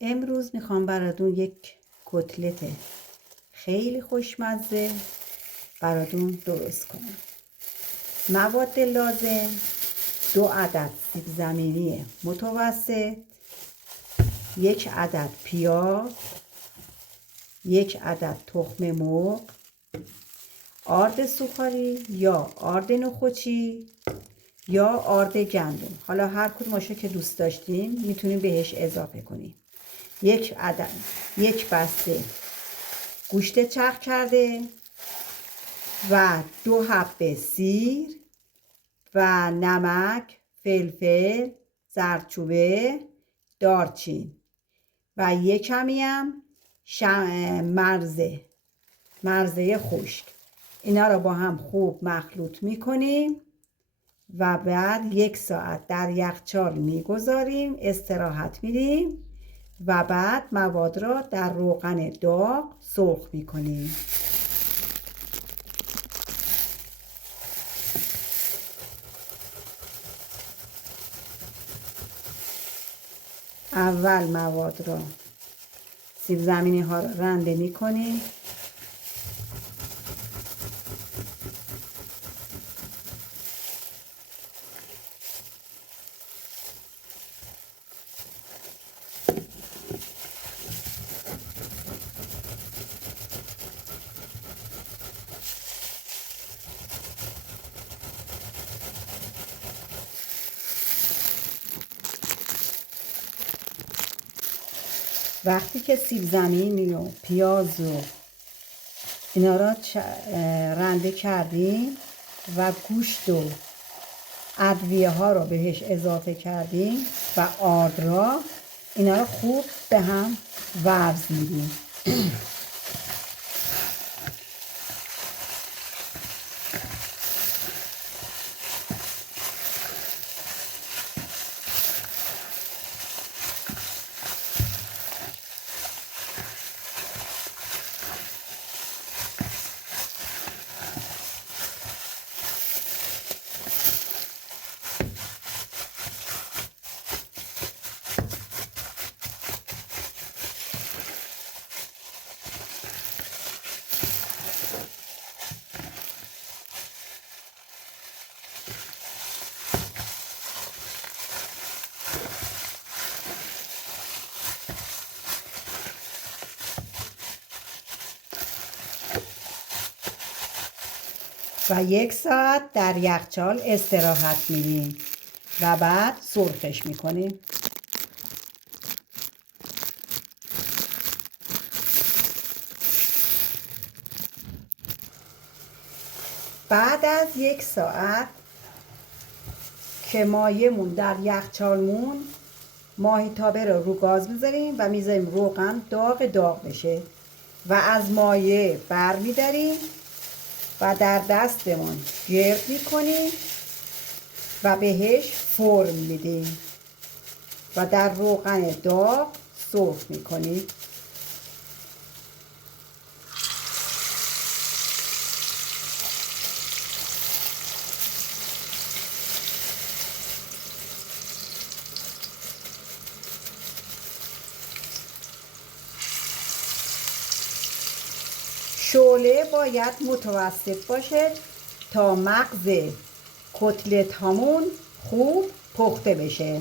امروز میخوام براتون یک کتلت خیلی خوشمزه براتون درست کنم. مواد لازم: 2 عدد سیب زمینی متوسط، 1 عدد پیاز، 1 عدد تخم مرغ، آرد سوخاری یا آرد نخودی یا آرد گندم، حالا هر کدومشو که دوست داشتین میتونین بهش اضافه کنین. 1 بسته گوشت چرخ کرده و 2 حبه سیر و نمک، فلفل، زردچوبه، دارچین و 1 کمی هم مرزه خشک. اینا رو با هم خوب مخلوط میکنیم و بعد 1 ساعت در یخچال میگذاریم، استراحت میدیم و بعد مواد را در روغن داغ سرخ میکنیم. اول مواد را سیب زمینی ها را رنده میکنیم. وقتی که سیب زمینی و پیاز و اینا را رنده کردیم و گوشت و ادویه ها را بهش اضافه کردیم و آرد را، اینا را خوب به هم ورز میدیم. و 1 ساعت در یخچال استراحت میدیم و بعد سرخش میکنیم. بعد از 1 ساعت که مایمون در یخچال مون، ماهیتابه رو گاز میذاریم و میذاریم روغن داغ بشه و از مایه بر میداریم و در دستمون گرد میکنیم و بهش فرم میدیم و در روغن داغ سرخ میکنیم. شعله باید متوسط باشه تا مغز کتلت هامون خوب پخته بشه.